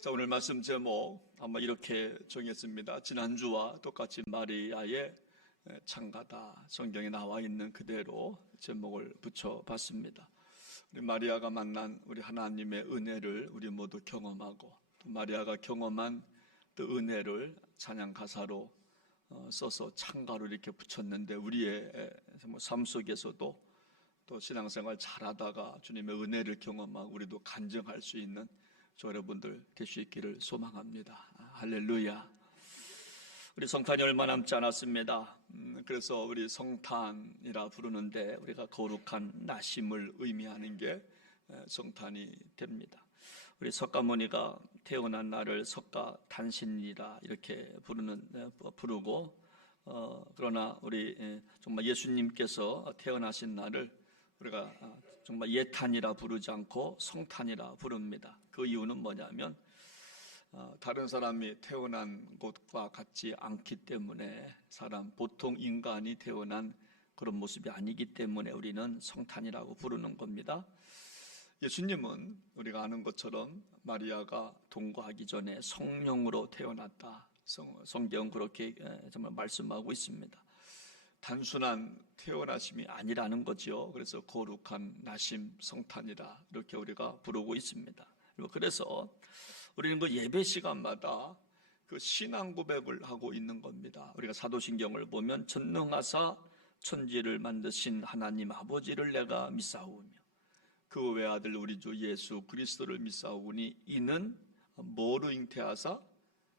자, 오늘 말씀 제목 아마 이렇게 정했습니다. 지난주와 똑같이 마리아의 창가다. 성경에 나와 있는 그대로 제목을 붙여봤습니다. 우리 마리아가 만난 우리 하나님의 은혜를 우리 모두 경험하고, 또 마리아가 경험한 그 은혜를 찬양 가사로 써서 창가로 이렇게 붙였는데, 우리의 삶 속에서도 또 신앙생활 잘하다가 주님의 은혜를 경험하고 우리도 간증할 수 있는 저 여러분들 될 수 있기를 소망합니다. 할렐루야. 우리 성탄이 얼마 남지 않았습니다. 그래서 우리 성탄이라 부르는데 우리가 거룩한 나심을 의미하는 게 성탄이 됩니다. 우리 석가모니가 태어난 날을 석가탄신이라 이렇게 부르고, 그러나 우리 정말 예수님께서 태어나신 날을 우리가 정말 예탄이라 부르지 않고 성탄이라 부릅니다. 그 이유는 뭐냐면 다른 사람이 태어난 것과 같지 않기 때문에, 보통 인간이 태어난 그런 모습이 아니기 때문에 우리는 성탄이라고 부르는 겁니다. 예수님은 우리가 아는 것처럼 마리아가 동거하기 전에 성령으로 태어났다. 성경은 그렇게 정말 말씀하고 있습니다. 단순한 태어나심이 아니라는 거죠. 그래서 거룩한 나심, 성탄이라 이렇게 우리가 부르고 있습니다. 그래서 우리는 그 예배 시간마다 그 신앙 고백을 하고 있는 겁니다. 우리가 사도신경을 보면 전능하사 천지를 만드신 하나님 아버지를 내가 믿사오며 그 외아들 우리 주 예수 그리스도를 믿사오니 이는 뭐로 잉태하사?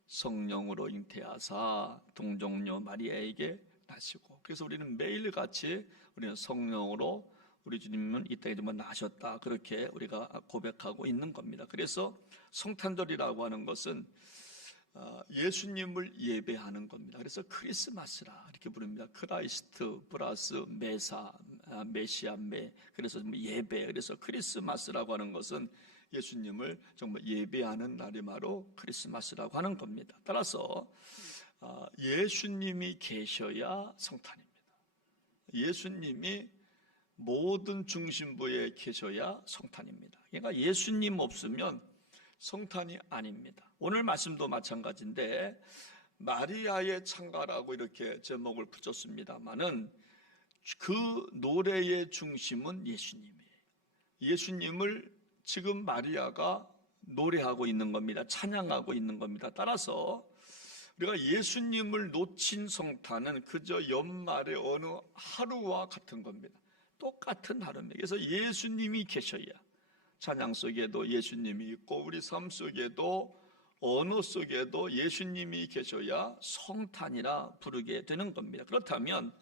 성령으로 잉태하사 동정녀 마리아에게 나시고. 그래서 우리는 매일같이 우리는 성령으로 우리 주님은 이 땅에 정말 나셨다, 그렇게 우리가 고백하고 있는 겁니다. 그래서 성탄절이라고 하는 것은 예수님을 예배하는 겁니다. 그래서 크리스마스라 이렇게 부릅니다. 크라이스트 플러스 메시아, 그래서 예배. 그래서 크리스마스라고 하는 것은 예수님을 정말 예배하는 날이 바로 크리스마스라고 하는 겁니다. 따라서 예수님이 계셔야 성탄입니다. 예수님이 모든 중심부에 계셔야 성탄입니다. 그러니까 예수님 없으면 성탄이 아닙니다. 오늘 말씀도 마찬가지인데, 마리아의 창가라고 이렇게 제목을 붙였습니다만은 그 노래의 중심은 예수님이에요. 예수님을 지금 마리아가 노래하고 있는 겁니다. 찬양하고 있는 겁니다. 따라서 우리가 예수님을 놓친 성탄은 그저 연말의 어느 하루와 같은 겁니다. 똑같은 하루입니다. 그래서 예수님이 계셔야 찬양 속에도 예수님이 있고, 우리 삶 속에도 언어 속에도 예수님이 계셔야 성탄이라 부르게 되는 겁니다. 그렇다면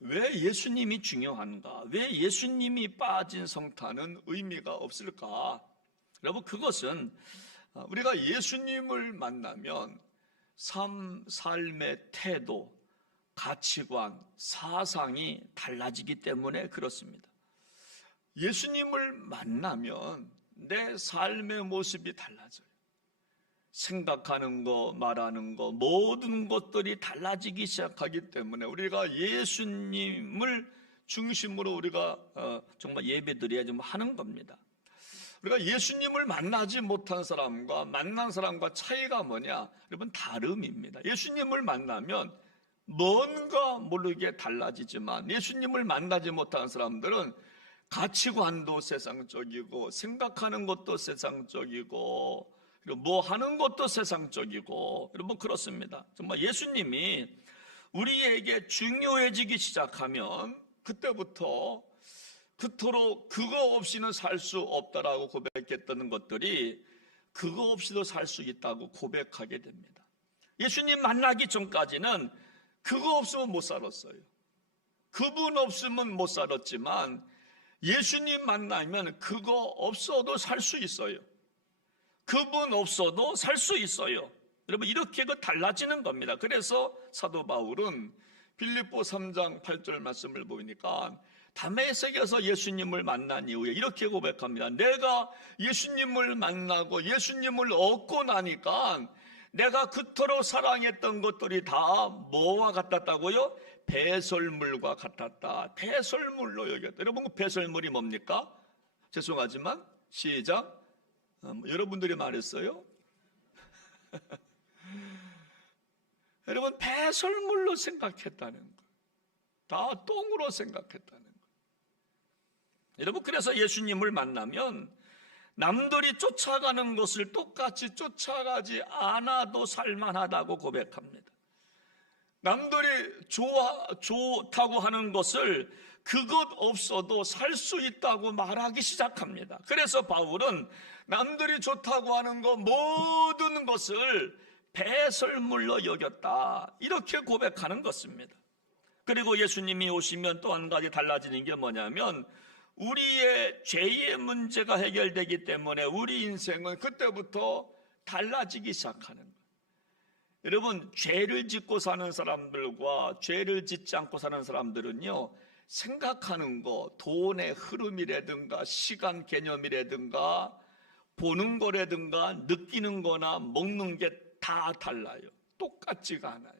왜 예수님이 중요한가? 왜 예수님이 빠진 성탄은 의미가 없을까? 여러분, 그것은 우리가 예수님을 만나면 삶의 태도, 가치관, 사상이 달라지기 때문에 그렇습니다. 예수님을 만나면 내 삶의 모습이 달라져요. 생각하는 거, 말하는 거, 모든 것들이 달라지기 시작하기 때문에 우리가 예수님을 중심으로 우리가 정말 예배드려야 좀 하는 겁니다. 우리가 예수님을 만나지 못한 사람과 만난 사람과 차이가 뭐냐? 여러분, 다름입니다. 예수님을 만나면 뭔가 모르게 달라지지만, 예수님을 만나지 못한 사람들은 가치관도 세상적이고, 생각하는 것도 세상적이고, 그리고 뭐 하는 것도 세상적이고, 여러분, 그렇습니다. 정말 예수님이 우리에게 중요해지기 시작하면 그때부터 그토록 그거 없이는 살 수 없다라고 고백했던 것들이 그거 없이도 살 수 있다고 고백하게 됩니다. 예수님 만나기 전까지는 그거 없으면 못 살았어요. 그분 없으면 못 살았지만 예수님 만나면 그거 없어도 살 수 있어요. 그분 없어도 살 수 있어요. 여러분, 이렇게 달라지는 겁니다. 그래서 사도 바울은 빌립보 3장 8절 말씀을 보니까 다메섹에서 예수님을 만난 이후에 이렇게 고백합니다. 내가 예수님을 만나고 예수님을 얻고 나니까 내가 그토록 사랑했던 것들이 다 뭐와 같았다고요? 배설물과 같았다. 배설물로 여겼다. 여러분, 배설물이 뭡니까? 죄송하지만 시작. 여러분들이 말했어요. 여러분, 배설물로 생각했다는 거, 다 똥으로 생각했다는 거. 여러분, 그래서 예수님을 만나면 남들이 쫓아가는 것을 똑같이 쫓아가지 않아도 살만하다고 고백합니다. 남들이 좋다고 하는 것을 그것 없어도 살 수 있다고 말하기 시작합니다. 그래서 바울은 남들이 좋다고 하는 것 모든 것을 배설물로 여겼다, 이렇게 고백하는 것입니다. 그리고 예수님이 오시면 또 한 가지 달라지는 게 뭐냐면 우리의 죄의 문제가 해결되기 때문에 우리 인생은 그때부터 달라지기 시작하는 거예요. 여러분, 죄를 짓고 사는 사람들과 죄를 짓지 않고 사는 사람들은요, 생각하는 거, 돈의 흐름이라든가 시간 개념이라든가 보는 거라든가 느끼는 거나 먹는 게 다 달라요. 똑같지가 않아요.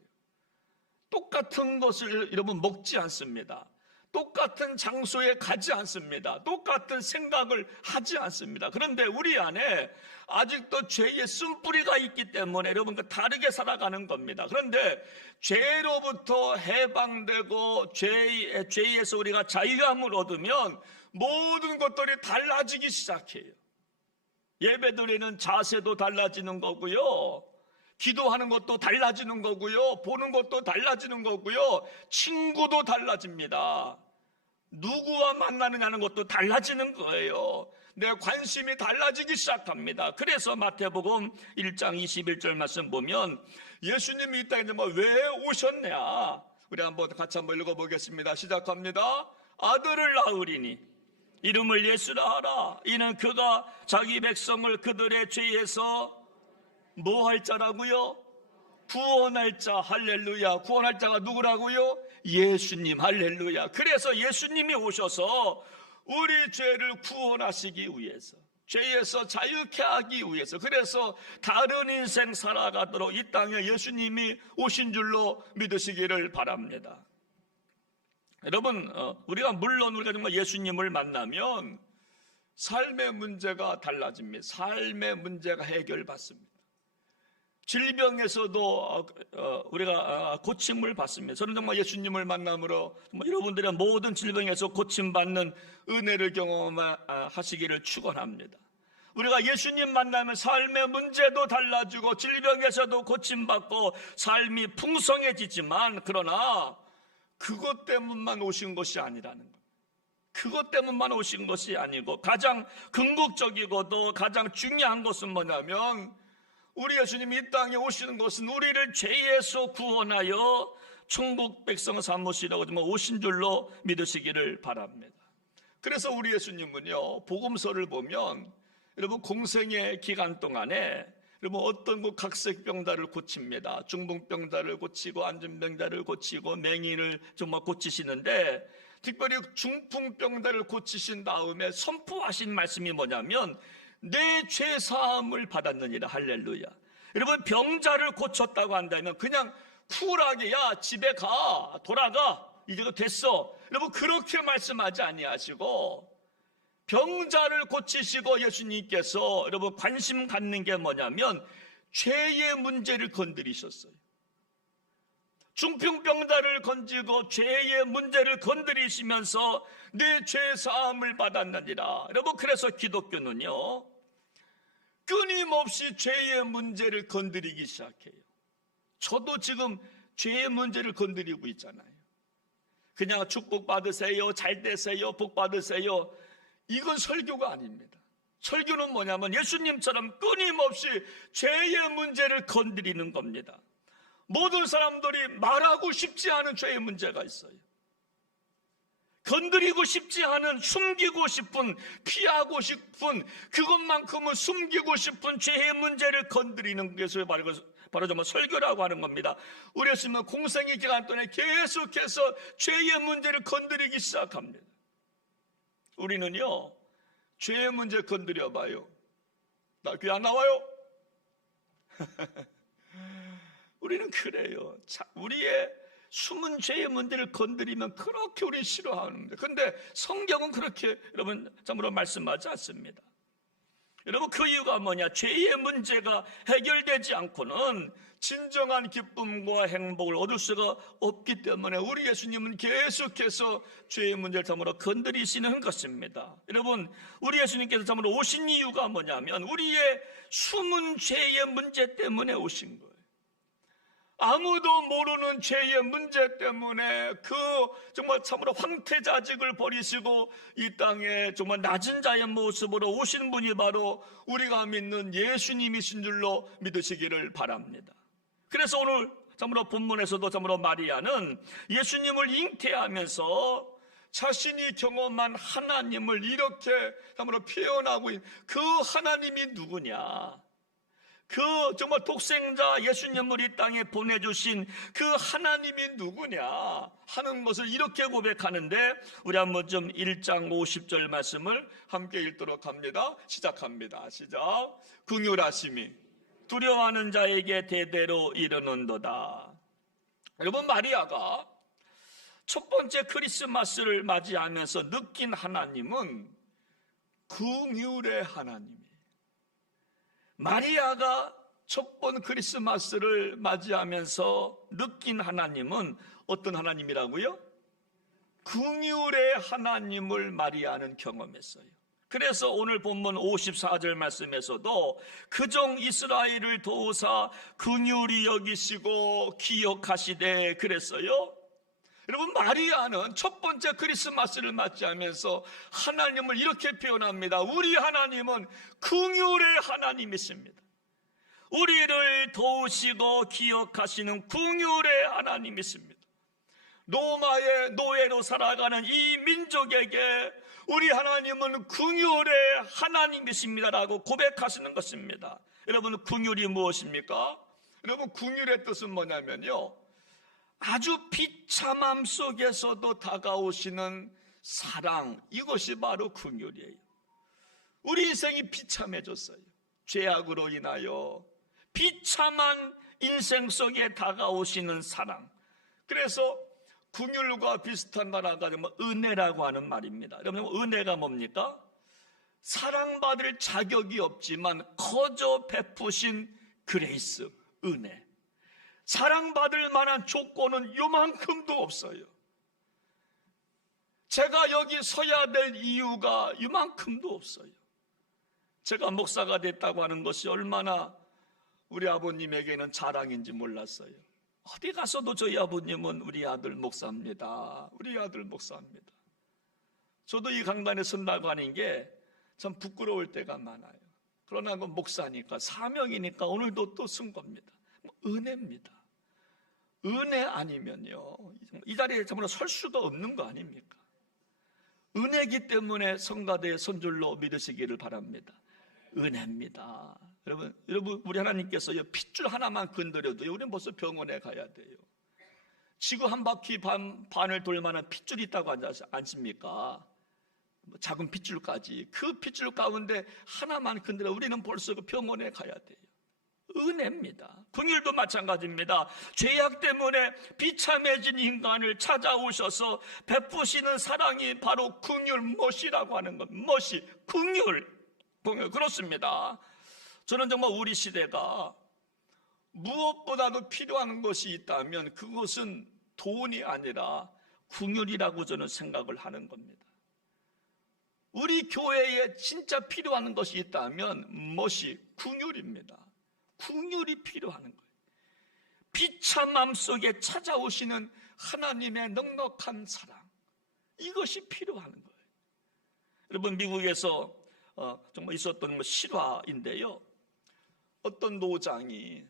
똑같은 것을 여러분 먹지 않습니다. 똑같은 장소에 가지 않습니다. 똑같은 생각을 하지 않습니다. 그런데 우리 안에 아직도 죄의 쓴뿌리가 있기 때문에 여러분 다르게 살아가는 겁니다. 그런데 죄로부터 해방되고 죄에서 우리가 자유함을 얻으면 모든 것들이 달라지기 시작해요. 예배드리는 자세도 달라지는 거고요, 기도하는 것도 달라지는 거고요, 보는 것도 달라지는 거고요, 친구도 달라집니다. 누구와 만나느냐는 것도 달라지는 거예요. 내 관심이 달라지기 시작합니다. 그래서 마태복음 1장 21절 말씀 보면 예수님이 이 땅에 왜 오셨냐, 우리 한번 같이 한번 읽어보겠습니다. 시작합니다. 아들을 낳으리니 이름을 예수라 하라. 이는 그가 자기 백성을 그들의 죄에서 뭐 할 자라고요? 구원할 자. 할렐루야. 구원할 자가 누구라고요? 예수님. 할렐루야. 그래서 예수님이 오셔서 우리 죄를 구원하시기 위해서, 죄에서 자유케 하기 위해서, 그래서 다른 인생 살아가도록 이 땅에 예수님이 오신 줄로 믿으시기를 바랍니다. 여러분, 물론 우리가 정말 예수님을 만나면 삶의 문제가 달라집니다. 삶의 문제가 해결받습니다. 질병에서도 우리가 고침을 받습니다. 저는 정말 예수님을 만남으로 여러분들의 모든 질병에서 고침받는 은혜를 경험하시기를 축원합니다. 우리가 예수님 만나면 삶의 문제도 달라지고 질병에서도 고침받고 삶이 풍성해지지만, 그러나 그것 때문만 오신 것이 아니라는 것. 그것 때문만 오신 것이 아니고 가장 궁극적이고도 가장 중요한 것은 뭐냐면 우리 예수님이 이 땅에 오시는 것은 우리를 죄에서 구원하여 천국 백성 삼으시라고 오신 줄로 믿으시기를 바랍니다. 그래서 우리 예수님은요, 복음서를 보면 여러분 공생의 기간 동안에 여러분 어떤 각색병자를 고칩니다. 중풍병자를 고치고 안전병자를 고치고 맹인을 정말 고치시는데, 특별히 중풍병자를 고치신 다음에 선포하신 말씀이 뭐냐면 내 죄사함을 받았느니라. 할렐루야. 여러분, 병자를 고쳤다고 한다면 그냥 쿨하게 야 집에 가, 돌아가, 이제 됐어, 여러분 그렇게 말씀하지 아니하시고 병자를 고치시고 예수님께서 여러분 관심 갖는 게 뭐냐면 죄의 문제를 건드리셨어요. 중풍병자를 건지고 죄의 문제를 건드리시면서 내 죄사함을 받았느니라. 여러분, 그래서 기독교는요 끊임없이 죄의 문제를 건드리기 시작해요. 저도 지금 죄의 문제를 건드리고 있잖아요. 그냥 축복 받으세요, 잘 되세요, 복 받으세요, 이건 설교가 아닙니다. 설교는 뭐냐면 예수님처럼 끊임없이 죄의 문제를 건드리는 겁니다. 모든 사람들이 말하고 싶지 않은 죄의 문제가 있어요. 건드리고 싶지 않은, 숨기고 싶은, 피하고 싶은, 그것만큼은 숨기고 싶은 죄의 문제를 건드리는 것을 바로 정말 설교라고 하는 겁니다. 우리 예수님은 공생의 기간 동안에 계속해서 죄의 문제를 건드리기 시작합니다. 우리는요 죄의 문제 건드려봐요, 나 귀 안 나와요? 우리는 그래요. 우리의 숨은 죄의 문제를 건드리면 그렇게 우리 싫어하는데, 그런데 성경은 그렇게 여러분 참으로 말씀하지 않습니다. 여러분, 그 이유가 뭐냐? 죄의 문제가 해결되지 않고는 진정한 기쁨과 행복을 얻을 수가 없기 때문에 우리 예수님은 계속해서 죄의 문제를 참으로 건드리시는 것입니다. 여러분, 우리 예수님께서 참으로 오신 이유가 뭐냐면 우리의 숨은 죄의 문제 때문에 오신 거예요. 아무도 모르는 죄의 문제 때문에 그 정말 참으로 황태자직을 버리시고 이 땅에 정말 낮은 자의 모습으로 오신 분이 바로 우리가 믿는 예수님이신 줄로 믿으시기를 바랍니다. 그래서 오늘 참으로 본문에서도 참으로 마리아는 예수님을 잉태하면서 자신이 경험한 하나님을 이렇게 참으로 표현하고 있는 그 하나님이 누구냐? 그 정말 독생자 예수님을 이 땅에 보내주신 그 하나님이 누구냐 하는 것을 이렇게 고백하는데, 우리 한번 좀 1장 50절 말씀을 함께 읽도록 합니다. 시작합니다. 시작. 긍휼하심이 두려워하는 자에게 대대로 이르는도다. 여러분, 마리아가 첫 번째 크리스마스를 맞이하면서 느낀 하나님은 긍휼의 하나님. 마리아가 첫 번 크리스마스를 맞이하면서 느낀 하나님은 어떤 하나님이라고요? 긍휼의 하나님을 마리아는 경험했어요. 그래서 오늘 본문 54절 말씀에서도 그종 이스라엘을 도우사 긍휼히 여기시고 기억하시되 그랬어요. 여러분, 마리아는 첫 번째 크리스마스를 맞이하면서 하나님을 이렇게 표현합니다. 우리 하나님은 긍휼의 하나님이십니다. 우리를 도우시고 기억하시는 긍휼의 하나님이십니다. 로마의 노예로 살아가는 이 민족에게 우리 하나님은 긍휼의 하나님이십니다라고 고백하시는 것입니다. 여러분, 긍휼이 무엇입니까? 여러분, 긍휼의 뜻은 뭐냐면요, 아주 비참함 속에서도 다가오시는 사랑, 이것이 바로 긍휼이에요. 우리 인생이 비참해졌어요. 죄악으로 인하여 비참한 인생 속에 다가오시는 사랑. 그래서 긍휼과 비슷한 단어가 은혜라고 하는 말입니다. 여러분, 은혜가 뭡니까? 사랑받을 자격이 없지만 거저 베푸신 그레이스, 은혜. 사랑받을 만한 조건은 요만큼도 없어요. 제가 여기 서야 될 이유가 요만큼도 없어요. 제가 목사가 됐다고 하는 것이 얼마나 우리 아버님에게는 자랑인지 몰랐어요. 어디 가서도 저희 아버님은 우리 아들 목사입니다. 우리 아들 목사입니다. 저도 이 강단에 선다고 하는 게 참 부끄러울 때가 많아요. 그러나 그 목사니까, 사명이니까 오늘도 또 쓴 겁니다. 은혜입니다. 은혜 아니면요, 이 자리에 정말 설 수가 없는 거 아닙니까? 은혜이기 때문에 성가대 선줄로 믿으시기를 바랍니다. 은혜입니다. 여러분, 우리 하나님께서 핏줄 하나만 건드려도 우리는 벌써 병원에 가야 돼요. 지구 한 바퀴 반을 돌 만한 핏줄이 있다고 하지 않습니까? 작은 핏줄까지. 그 핏줄 가운데 하나만 건드려 우리는 벌써 그 병원에 가야 돼요. 은혜입니다. 긍휼도 마찬가지입니다. 죄악 때문에 비참해진 인간을 찾아오셔서 베푸시는 사랑이 바로 긍휼못이라고 하는 것. 못이 긍휼. 그렇습니다. 저는 정말 우리 시대가 무엇보다도 필요한 것이 있다면 그것은 돈이 아니라 긍휼이라고 저는 생각을 하는 겁니다. 우리 교회에 진짜 필요한 것이 있다면 무엇이 긍휼입니다. 긍휼이 필요한 거예요. 비참함 속에 찾아오시는 하나님의 넉넉한 사랑, 이것이 필요한 거예요. 여러분, 미국에서 정말 있었던 실화인데요, 어떤 노장이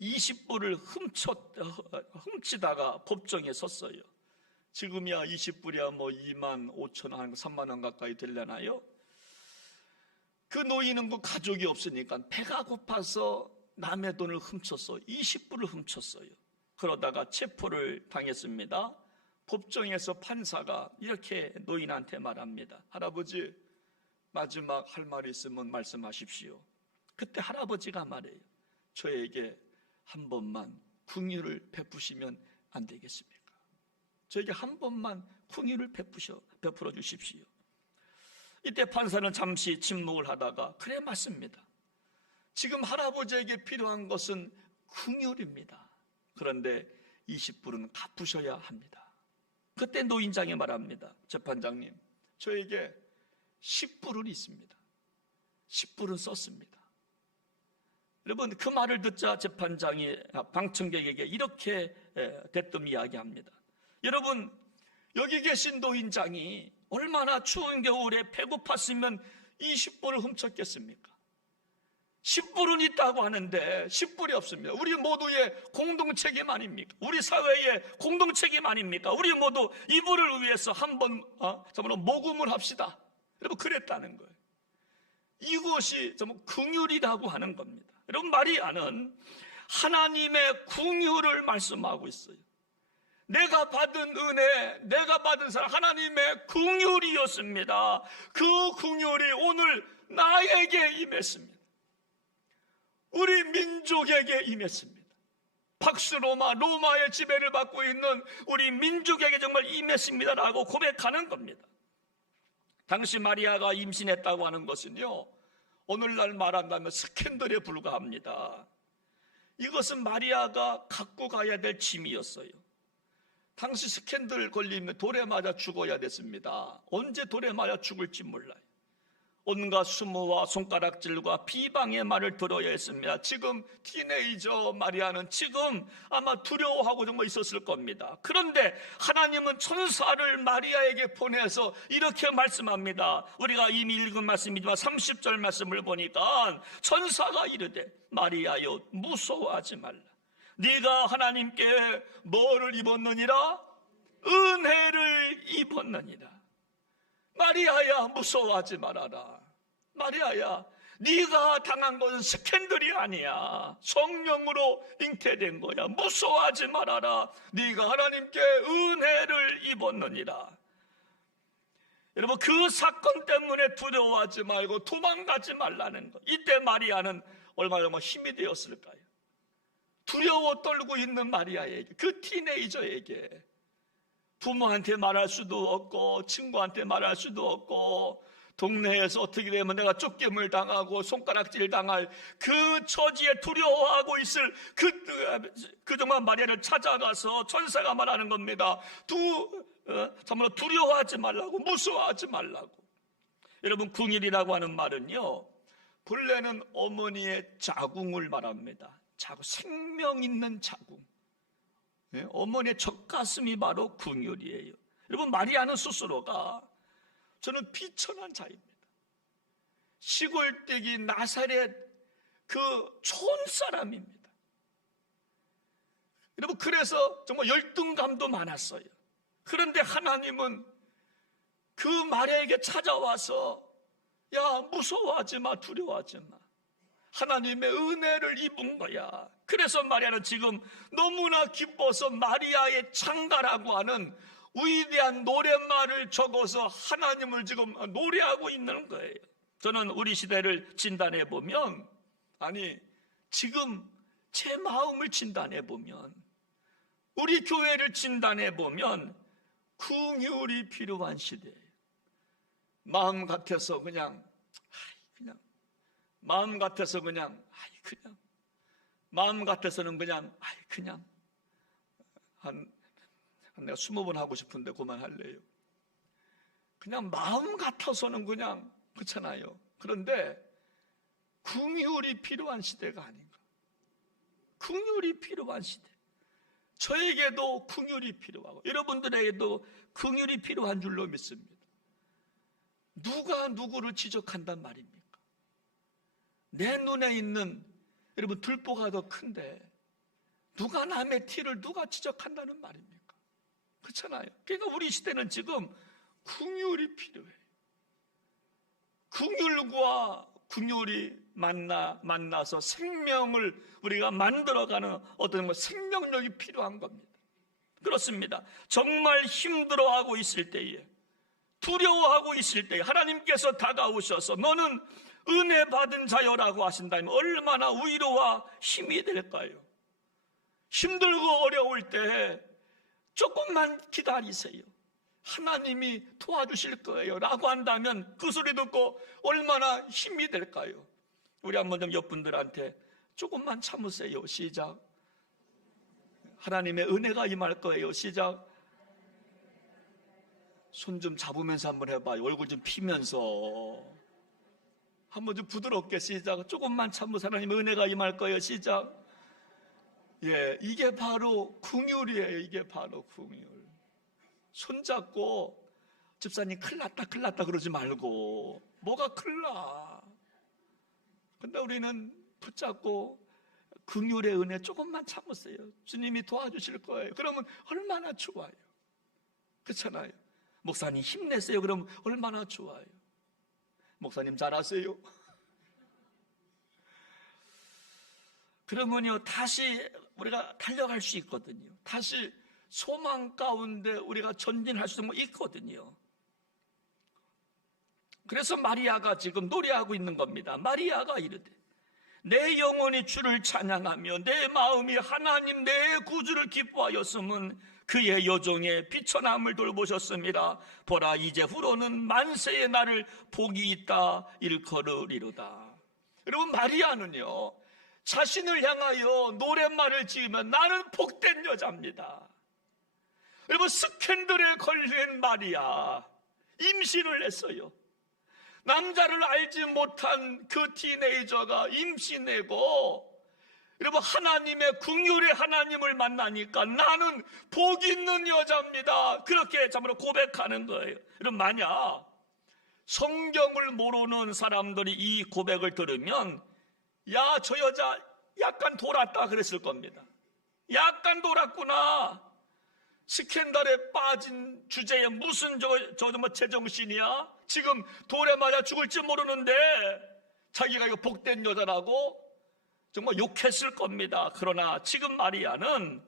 20불을 훔치다가 법정에 섰어요. 지금이야 20불이야 2만 5천 원, 3만 원 가까이 되려나요? 그 노인은 그 가족이 없으니까 배가 고파서 남의 돈을 훔쳤어. 20불을 훔쳤어요. 그러다가 체포를 당했습니다. 법정에서 판사가 이렇게 노인한테 말합니다. 할아버지, 마지막 할 말이 있으면 말씀하십시오. 그때 할아버지가 말해요. 저에게 한 번만 긍휼을 베푸시면 안 되겠습니까? 저에게 한 번만 긍휼을 베풀어 주십시오. 이때 판사는 잠시 침묵을 하다가 그래 맞습니다. 지금 할아버지에게 필요한 것은 긍휼입니다. 그런데 20불은 갚으셔야 합니다. 그때 노인장이 말합니다. 재판장님, 저에게 10불은 있습니다. 10불은 썼습니다. 여러분, 그 말을 듣자 재판장이 방청객에게 이렇게 대뜸 이야기합니다. 여러분, 여기 계신 노인장이 얼마나 추운 겨울에 배고팠으면 20불을 훔쳤겠습니까? 10불은 있다고 하는데 10불이 없습니다. 우리 모두의 공동책임 아닙니까? 우리 사회의 공동책임 아닙니까? 우리 모두 이불을 위해서 한번 정말로 모금을 합시다. 여러분, 그랬다는 거예요. 이것이 정말 긍휼이라고 하는 겁니다. 여러분, 마리아는 하나님의 긍휼을 말씀하고 있어요. 내가 받은 은혜, 내가 받은 사랑, 하나님의 긍휼이었습니다. 그 긍휼이 오늘 나에게 임했습니다. 우리 민족에게 임했습니다. 로마의 지배를 받고 있는 우리 민족에게 정말 임했습니다라고 고백하는 겁니다. 당시 마리아가 임신했다고 하는 것은요, 오늘날 말한다면 스캔들에 불과합니다. 이것은 마리아가 갖고 가야 될 짐이었어요. 당시 스캔들 걸리면 돌에 맞아 죽어야 됐습니다. 언제 돌에 맞아 죽을지 몰라요. 온갖 수모와 손가락질과 비방의 말을 들어야 했습니다. 지금 티네이저 마리아는 지금 아마 두려워하고 정말 있었을 겁니다. 그런데 하나님은 천사를 마리아에게 보내서 이렇게 말씀합니다. 우리가 이미 읽은 말씀이지만 30절 말씀을 보니까 천사가 이르되 마리아여 무서워하지 말라. 네가 하나님께 뭐를 입었느니라? 은혜를 입었느니라. 마리아야 무서워하지 말아라. 마리아야, 네가 당한 것은 스캔들이 아니야. 성령으로 잉태된 거야. 무서워하지 말아라. 네가 하나님께 은혜를 입었느니라. 여러분, 그 사건 때문에 두려워하지 말고 도망가지 말라는 거. 이때 마리아는 얼마나 힘이 되었을까요? 두려워 떨고 있는 마리아에게, 그 티네이저에게 부모한테 말할 수도 없고 친구한테 말할 수도 없고 동네에서 어떻게 되면 내가 쫓김을 당하고 손가락질 당할 그 처지에 두려워하고 있을 그 정말 마리아를 찾아가서 천사가 말하는 겁니다. 정말 두려워하지 말라고, 무서워하지 말라고. 여러분, 긍휼이라고 하는 말은요, 본래는 어머니의 자궁을 말합니다. 생명 있는 자궁. 어머니의 젖가슴이 바로 긍휼이에요. 여러분, 마리아는 스스로가 저는 비천한 자입니다. 시골댁이 나사렛 그 좋은 사람입니다. 여러분, 그래서 정말 열등감도 많았어요. 그런데 하나님은 그 마리아에게 찾아와서 야, 무서워하지 마, 두려워하지 마. 하나님의 은혜를 입은 거야. 그래서 마리아는 지금 너무나 기뻐서 마리아의 창가라고 하는 위대한 노랫말을 적어서 하나님을 지금 노래하고 있는 거예요. 저는 우리 시대를 진단해 보면, 아니 지금 제 마음을 진단해 보면, 우리 교회를 진단해 보면 긍휼이 필요한 시대예요. 마음 같아서 그냥 마음 같아서 그냥 마음 같아서는 그냥 내가 20번 하고 싶은데 그만할래요. 그냥 마음 같아서는 그냥 그렇잖아요. 그런데 긍휼이 필요한 시대가 아닌가. 긍휼이 필요한 시대. 저에게도 긍휼이 필요하고 여러분들에게도 긍휼이 필요한 줄로 믿습니다. 누가 누구를 지적한단 말입니까? 내 눈에 있는 여러분 들보가 더 큰데 누가 남의 티를 누가 지적한다는 말입니까? 그렇잖아요. 그러니까 우리 시대는 지금 긍휼이 필요해요. 긍휼과 긍휼이 만나서 생명을 우리가 만들어가는 어떤 생명력이 필요한 겁니다. 그렇습니다. 정말 힘들어하고 있을 때에, 두려워하고 있을 때에 하나님께서 다가오셔서 너는 은혜 받은 자여라고 하신다면 얼마나 위로와 힘이 될까요? 힘들고 어려울 때 조금만 기다리세요. 하나님이 도와주실 거예요 라고 한다면 그 소리 듣고 얼마나 힘이 될까요? 우리 한번 좀 옆분들한테 조금만 참으세요. 시작. 하나님의 은혜가 임할 거예요. 시작. 손 좀 잡으면서 한번 해봐요. 얼굴 좀 피면서 한번 좀 부드럽게. 시작. 조금만 참으세요. 하나님의 은혜가 임할 거예요. 시작. 예, 이게 바로 긍휼이에요. 이게 바로 긍휼. 손잡고 집사님 큰일 났다 큰일 났다 그러지 말고. 뭐가 큰일 나. 근데 우리는 붙잡고 긍휼의 은혜 조금만 참으세요. 주님이 도와주실 거예요. 그러면 얼마나 좋아요. 그렇잖아요. 목사님 힘내세요. 그러면 얼마나 좋아요. 목사님 잘하세요. 그러면요 다시 우리가 달려갈 수 있거든요. 다시 소망 가운데 우리가 전진할 수 있거든요. 그래서 마리아가 지금 노래하고 있는 겁니다. 마리아가 이르되 내 영혼이 주를 찬양하며 내 마음이 하나님 내 구주를 기뻐하였음은 그의 여종의 비천함을 돌보셨습니다. 보라 이제 후로는 만세의 나를 복이 있다 일컬으리로다. 여러분 마리아는요 자신을 향하여 노랫말을 지으면 나는 복된 여자입니다. 여러분 스캔들에 걸린 마리아 임신을 했어요. 남자를 알지 못한 그 티네이저가 임신하고 여러분 하나님의 긍휼의 하나님을 만나니까 나는 복 있는 여자입니다. 그렇게 참으로 고백하는 거예요. 여러분 만약 성경을 모르는 사람들이 이 고백을 들으면 야, 저 여자 약간 돌았다 그랬을 겁니다. 약간 돌았구나. 스캔들에 빠진 주제에 무슨 뭐 제정신이야? 지금 돌에 맞아 죽을지 모르는데 자기가 이거 복된 여자라고 정말 욕했을 겁니다. 그러나 지금 마리아는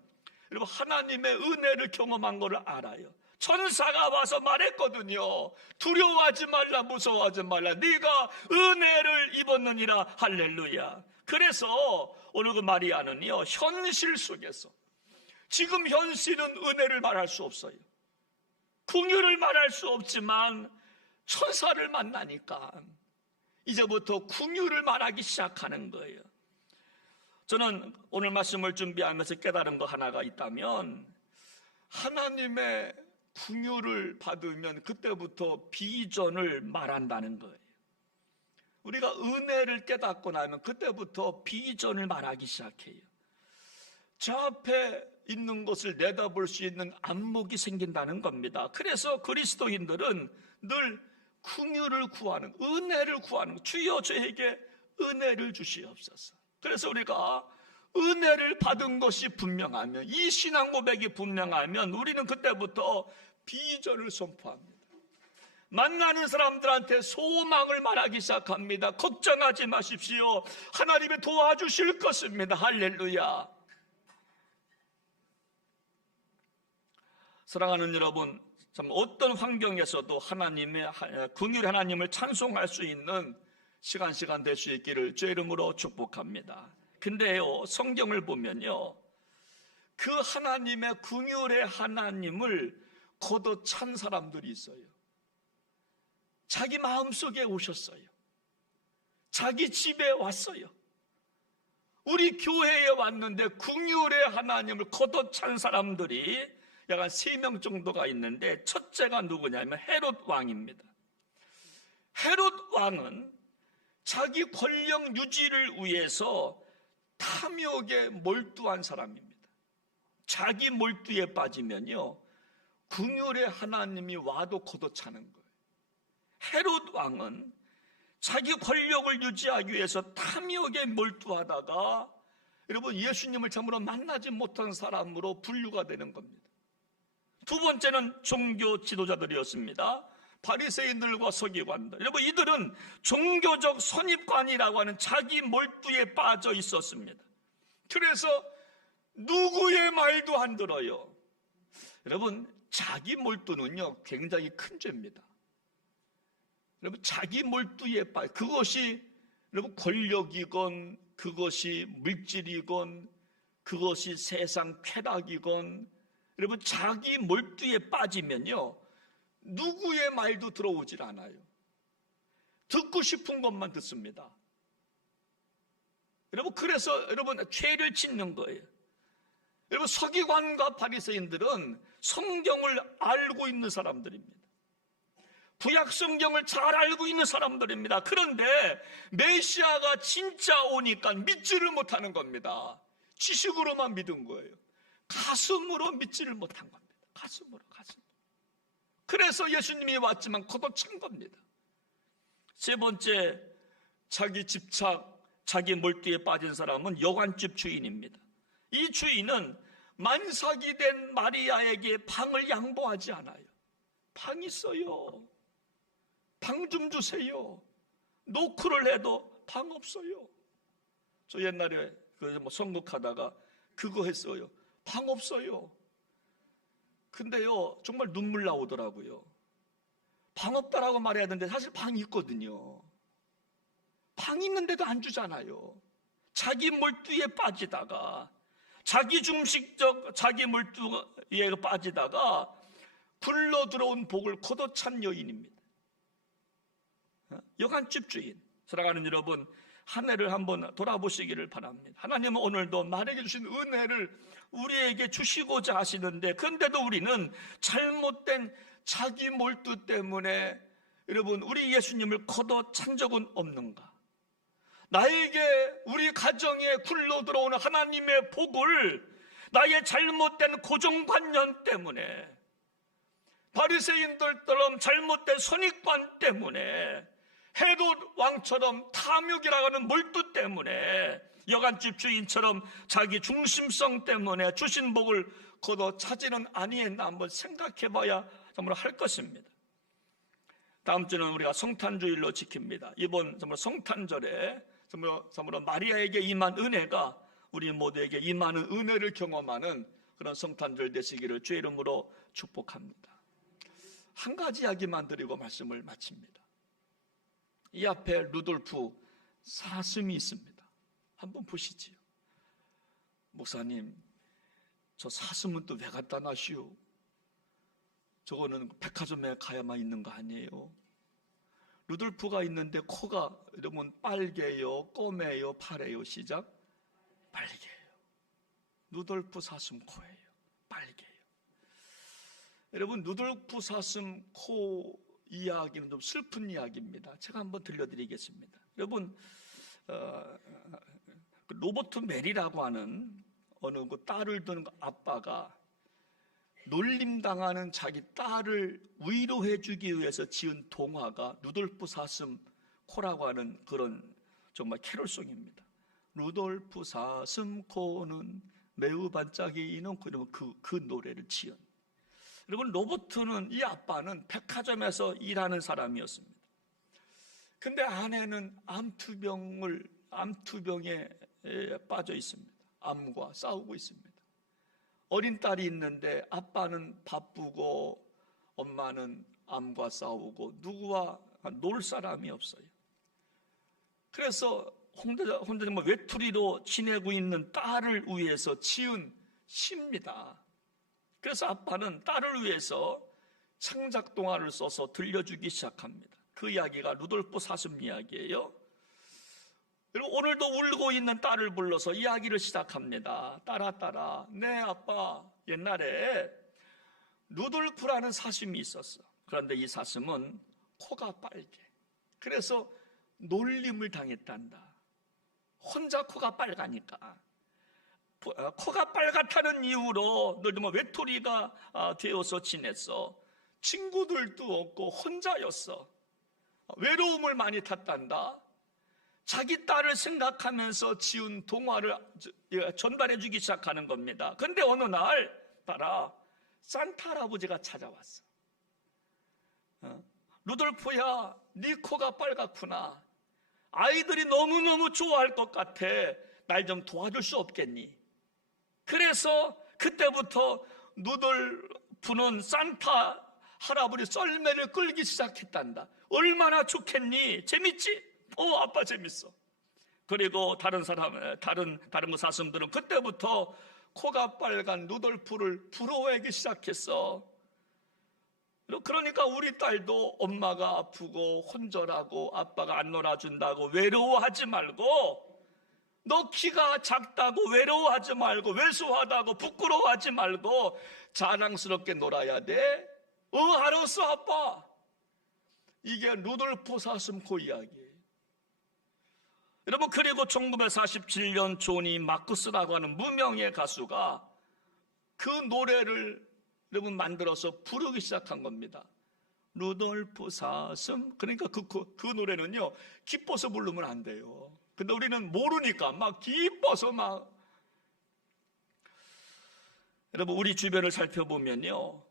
여러분 하나님의 은혜를 경험한 것을 알아요. 천사가 와서 말했거든요. 두려워하지 말라, 무서워하지 말라. 네가 은혜를 입었느니라. 할렐루야. 그래서 오늘 그 마리아는요 현실 속에서 지금 현실은 은혜를 말할 수 없어요. 긍휼을 말할 수 없지만 천사를 만나니까 이제부터 긍휼을 말하기 시작하는 거예요. 저는 오늘 말씀을 준비하면서 깨달은 거 하나가 있다면 하나님의 긍휼을 받으면 그때부터 비전을 말한다는 거예요. 우리가 은혜를 깨닫고 나면 그때부터 비전을 말하기 시작해요. 저 앞에 있는 것을 내다볼 수 있는 안목이 생긴다는 겁니다. 그래서 그리스도인들은 늘 긍휼을 구하는, 은혜를 구하는, 주여 저에게 은혜를 주시옵소서. 그래서 우리가 은혜를 받은 것이 분명하면, 이 신앙 고백이 분명하면 우리는 그때부터 비전을 선포합니다. 만나는 사람들한테 소망을 말하기 시작합니다. 걱정하지 마십시오. 하나님이 도와주실 것입니다. 할렐루야. 사랑하는 여러분, 참 어떤 환경에서도 하나님의 긍휼의 하나님을 찬송할 수 있는 시간 될 수 있기를 주의 이름으로 축복합니다. 근데요, 성경을 보면요, 그 하나님의 긍휼의 하나님을 걷어찬 사람들이 있어요. 자기 마음속에 오셨어요. 자기 집에 왔어요. 우리 교회에 왔는데 긍휼의 하나님을 걷어찬 사람들이 약 한 3명 정도가 있는데, 첫째가 누구냐면 헤롯 왕입니다. 헤롯 왕은 자기 권력 유지를 위해서 탐욕에 몰두한 사람입니다. 자기 몰두에 빠지면요, 긍휼의 하나님이 와도 걷어차는 거예요. 헤롯 왕은 자기 권력을 유지하기 위해서 탐욕에 몰두하다가 여러분 예수님을 참으로 만나지 못한 사람으로 분류가 되는 겁니다. 두 번째는 종교 지도자들이었습니다. 바리새인들과 서기관들. 여러분 이들은 종교적 선입관이라고 하는 자기 몰두에 빠져 있었습니다. 그래서 누구의 말도 안 들어요. 여러분 자기 몰두는요 굉장히 큰 죄입니다. 여러분 자기 몰두에 빠져, 그것이 여러분 권력이건 그것이 물질이건 그것이 세상 쾌락이건, 여러분 자기 몰두에 빠지면요 누구의 말도 들어오질 않아요. 듣고 싶은 것만 듣습니다. 여러분, 그래서 여러분 죄를 짓는 거예요. 여러분, 서기관과 바리새인들은 성경을 알고 있는 사람들입니다. 구약 성경을 잘 알고 있는 사람들입니다. 그런데 메시아가 진짜 오니까 믿지를 못하는 겁니다. 지식으로만 믿은 거예요. 가슴으로 믿지를 못한 겁니다. 가슴으로. 그래서 예수님이 왔지만 걷어찬 겁니다. 세 번째, 자기 집착, 자기 몰두에 빠진 사람은 여관집 주인입니다. 이 주인은 만삭이 된 마리아에게 방을 양보하지 않아요. 방 있어요. 방 좀 주세요. 노크를 해도 방 없어요. 저 옛날에 선곡하다가 그거 했어요. 방 없어요. 근데요, 정말 눈물 나오더라고요. 방 없다라고 말해야 되는데 사실 방이 있거든요. 방 있는데도 안 주잖아요. 자기 몰두에 빠지다가, 자기 중식적 자기 몰두에 빠지다가 굴러 들어온 복을 걷어찬 여인입니다. 여관집 주인. 사랑하는 여러분, 한 해를 한번 돌아보시기를 바랍니다. 하나님은 오늘도 나에게 주신 은혜를 우리에게 주시고자 하시는데, 그런데도 우리는 잘못된 자기 몰두 때문에 여러분 우리 예수님을 걷어찬 적은 없는가? 나에게, 우리 가정에 굴러 들어오는 하나님의 복을 나의 잘못된 고정관념 때문에, 바리새인들처럼 잘못된 선입관 때문에, 헤롯 왕처럼 탐욕이라고 하는 몰두 때문에, 여관집 주인처럼 자기 중심성 때문에 주신 복을 걷어차지는 아니했나 한번 생각해 봐야 정말 할 것입니다. 다음 주는 우리가 성탄주일로 지킵니다. 이번 정말 성탄절에 정말 마리아에게 임한 은혜가 우리 모두에게 임하는 은혜를 경험하는 그런 성탄절 되시기를 주의 이름으로 축복합니다. 한 가지 이야기만 드리고 말씀을 마칩니다. 이 앞에 루돌프 사슴이 있습니다. 한번 보시지요. 목사님, 저 사슴은 또 왜 갖다 놔시오? 저거는 백화점에 가야만 있는 거 아니에요? 루돌프가 있는데 코가 여러분 빨개요, 꼬매요, 파래요? 시작. 빨개요. 루돌프 사슴 코예요. 빨개요. 여러분, 루돌프 사슴 코 이야기는 좀 슬픈 이야기입니다. 제가 한번 들려드리겠습니다. 여러분, 로버트 메리라고 하는 어느 그 딸을 둔 아빠가 놀림당하는 자기 딸을 위로해주기 위해서 지은 동화가 루돌프 사슴 코라고 하는 그런 정말 캐롤송입니다. 루돌프 사슴 코는 매우 반짝이는 그 노래를 지은. 여러분, 로버트는, 이 아빠는 백화점에서 일하는 사람이었습니다. 근데 아내는 암투병에 빠져 있습니다. 암과 싸우고 있습니다. 어린 딸이 있는데 아빠는 바쁘고 엄마는 암과 싸우고 누구와 놀 사람이 없어요. 그래서 혼자 정말 외톨이로 지내고 있는 딸을 위해서 지은 시입니다. 그래서 아빠는 딸을 위해서 창작 동화를 써서 들려주기 시작합니다. 그 이야기가 루돌프 사슴 이야기예요. 그리고 오늘도 울고 있는 딸을 불러서 이야기를 시작합니다. 딸아, 내 아빠 옛날에 루돌프라는 사슴이 있었어. 그런데 이 사슴은 코가 빨개. 그래서 놀림을 당했단다. 혼자 코가 빨가니까. 코가 빨갛다는 이유로 늘 외톨이가 되어서 지냈어. 친구들도 없고 혼자였어. 외로움을 많이 탔단다. 자기 딸을 생각하면서 지은 동화를 전달해 주기 시작하는 겁니다. 그런데 어느 날 딸아, 산타 할아버지가 찾아왔어. 루돌프야, 네 코가 빨갛구나. 아이들이 너무너무 좋아할 것 같아. 날 좀 도와줄 수 없겠니? 그래서 그때부터 루돌프는 산타 할아버지 썰매를 끌기 시작했단다. 얼마나 좋겠니? 재밌지? 아빠 재밌어. 그리고 다른 그 사슴들은 그때부터 코가 빨간 루돌프를 부러워하기 시작했어. 그러니까 우리 딸도 엄마가 아프고 혼절하고 아빠가 안 놀아준다고 외로워하지 말고, 너 키가 작다고 외로워하지 말고, 왜소하다고 부끄러워하지 말고 자랑스럽게 놀아야 돼. 알았어 아빠. 이게 루돌프 사슴코 이야기예요. 여러분, 그리고 1947년 조니 마크스라고 하는 무명의 가수가 그 노래를 여러분 만들어서 부르기 시작한 겁니다. 루돌프 사슴. 그러니까 그 노래는요, 기뻐서 부르면 안 돼요. 근데 우리는 모르니까 막 기뻐서 막. 여러분, 우리 주변을 살펴보면요,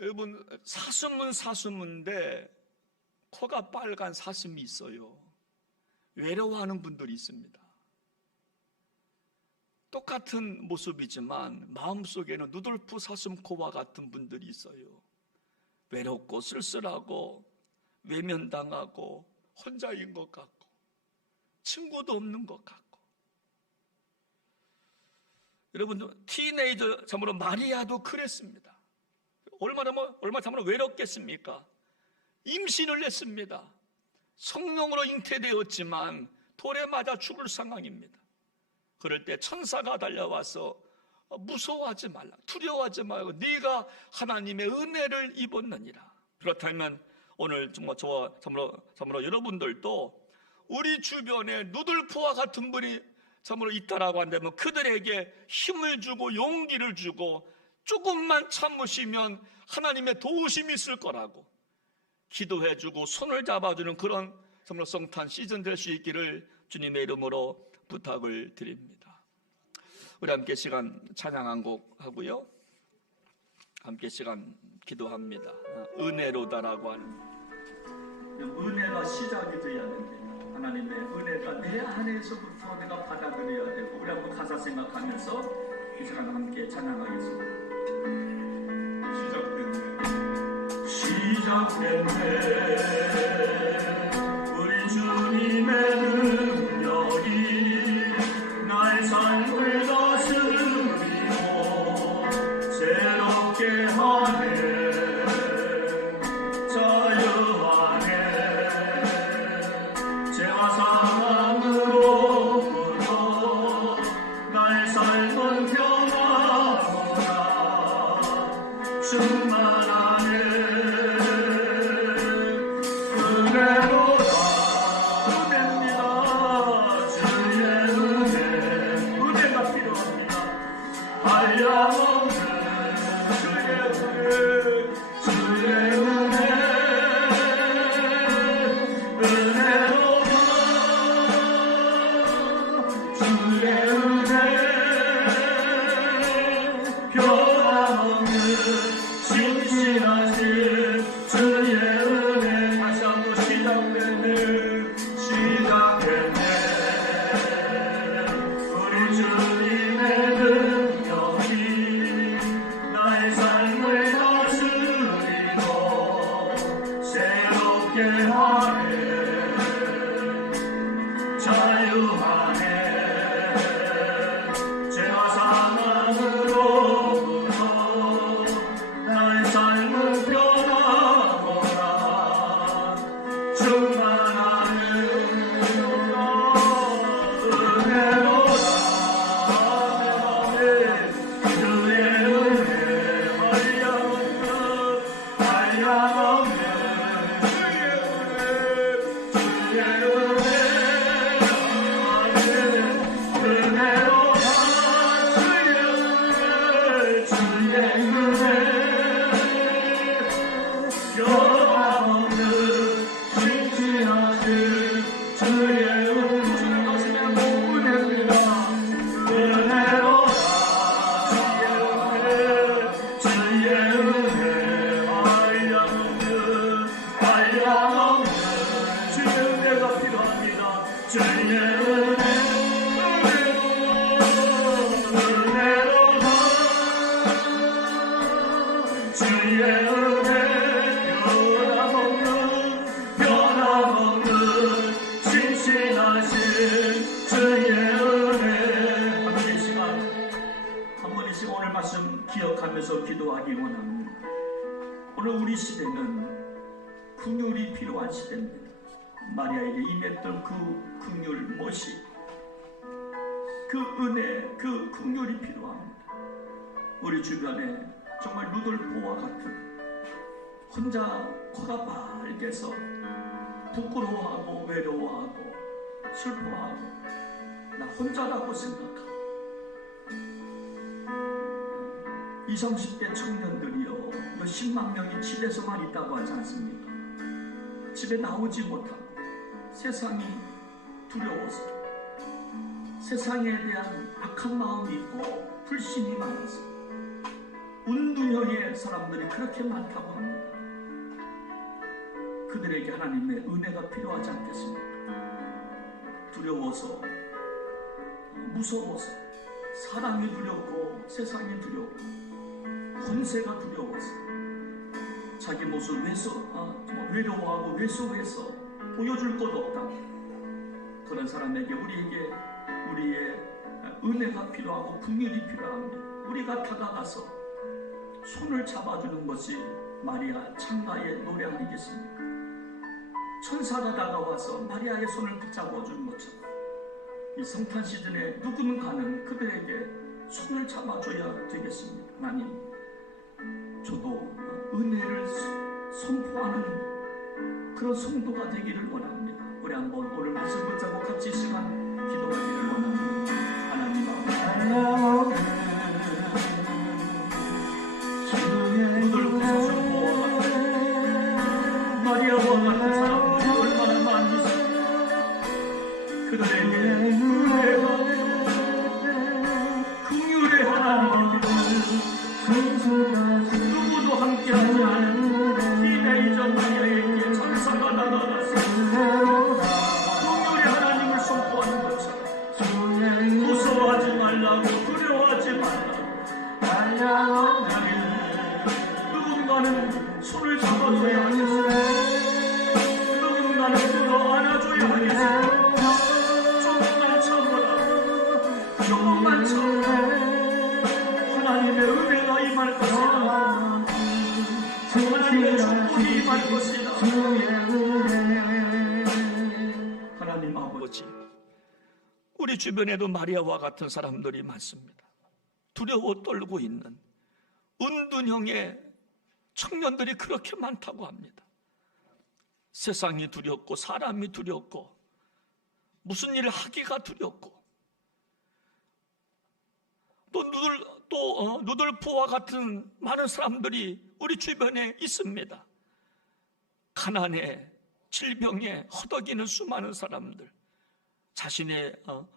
여러분, 사슴은 사슴인데 코가 빨간 사슴이 있어요. 외로워하는 분들이 있습니다. 똑같은 모습이지만 마음속에는 누돌프 사슴코와 같은 분들이 있어요. 외롭고 쓸쓸하고 외면당하고 혼자인 것 같고 친구도 없는 것 같고. 여러분, 티네이저 참으로 마리아도 그랬습니다. 얼마 참으로 외롭겠습니까? 임신을 했습니다. 성령으로 잉태되었지만 돌에 맞아 죽을 상황입니다. 그럴 때 천사가 달려와서 무서워하지 말라, 두려워하지 말고 네가 하나님의 은혜를 입었느니라. 그렇다면 오늘 정말 저와 참으로 여러분들도 우리 주변에 누들프와 같은 분이 참으로 있다라고 한다면 그들에게 힘을 주고 용기를 주고 조금만 참으시면 하나님의 도우심이 있을 거라고 기도해주고 손을 잡아주는 그런 참으로 성탄 시즌 될 수 있기를 주님의 이름으로 부탁을 드립니다. 우리 함께 시간 찬양 한 곡 하고요, 함께 시간 기도합니다. 은혜로다라고 하는 은혜가 시작이 되어야 됩니다. 하나님의 은혜가 내 안에서부터 내가 받아들여야 되고, 우리 한번 가사 생각하면서 이 시간 함께 찬양하겠습니다. 시작됐네 우리 주님의 능력이 나의 삶을 다스리고 새롭게 하네. 자유하네. 죄와 사망으로부터 나의 삶은 변화하노라. 충만하네. 오늘 우리 시대는 긍휼이 필요한 시대입니다. 마리아에게 임했던 그 긍휼 무엇이, 그 은혜, 그 긍휼이 필요합니다. 우리 주변에 정말 루돌프와 같은 혼자 코가 빨개서 부끄러워하고 외로워하고 슬퍼하고 나 혼자라고 생각하고 20, 30대 청년들이요 몇십만 명이 집에서만 있다고 하지 않습니까? 집에 나오지 못하고 세상이 두려워서 세상에 대한 악한 마음이 있고 불신이 많아서 운둔형의 사람들이 그렇게 많다고 합니다. 그들에게 하나님의 은혜가 필요하지 않겠습니까? 두려워서, 무서워서, 사람이 두렵고 세상이 두렵고 권세가 두려워서 자기 모습 외로워하고 왜소해서 보여줄 것 없다. 그런 사람에게 우리의 은혜가 필요하고 긍휼이 필요합니다. 우리가 다가가서 손을 잡아주는 것이 마리아 창가의 노래 아니겠습니까? 천사가 다가와서 마리아의 손을 붙잡아준 것처럼 이 성탄 시즌에 누군가는 그들에게 손을 잡아줘야 되겠습니다. 하나님, 저도 은혜를 선포하는 그런 성도가 되기를 원합니다. 우리 한번 오늘 말씀 붙잡고 같이 시간 기도하기를 원합니다. 하나님 아버지, 누들부서 선포와 같은 마리아와 같은 사람들이 얼마나 많이 있습니까? 그들에게 은혜가 긍휼의 하나님이 누구도 함께하지 않은 티네이저 마리아에게 천사가 나타나서 긍휼의 하나님을 선포하는 것처럼 무서워하지 말라고, 두려워하지 말라고, 누군가는 손을 잡아줘야 하겠습니다. 누군가는 끌어 안아줘야 하겠습니다. 조금만 참으라, 조금만 참으라. 하나님의 은혜가 임할 것이다. 하나님의 축복이 임할 것이다. 하나님 아버지, 우리 주변에도 마리아와 같은 사람들이 많습니다. 두려워 떨고 있는 은둔형의 청년들이 그렇게 많다고 합니다. 세상이 두렵고 사람이 두렵고 무슨 일을 하기가 두렵고 또 누들프와 같은 많은 사람들이 우리 주변에 있습니다. 가난에, 질병에 허덕이는 수많은 사람들, 자신의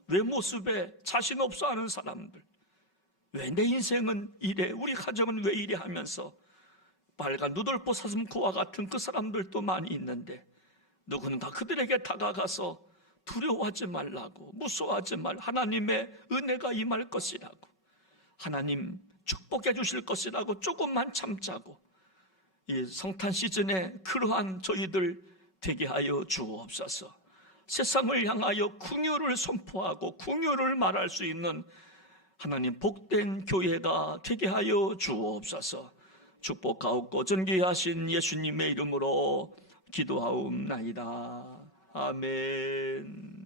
외모습에 자신 없어 하는 사람들, 왜 내 인생은 이래, 우리 가정은 왜 이래 하면서 빨간 누들포 사슴코와 같은 그 사람들도 많이 있는데, 누군가 그들에게 다가가서 두려워하지 말라고, 무서워하지 말, 하나님의 은혜가 임할 것이라고, 하나님 축복해 주실 것이라고 조금만 참자고, 이 성탄 시즌에 그러한 저희들 되게 하여 주옵소서. 세상을 향하여 긍휼을 선포하고 긍휼을 말할 수 있는 하나님 복된 교회가 되게 하여 주옵소서. 축복하옵고 존귀하신 예수님의 이름으로 기도하옵나이다. 아멘.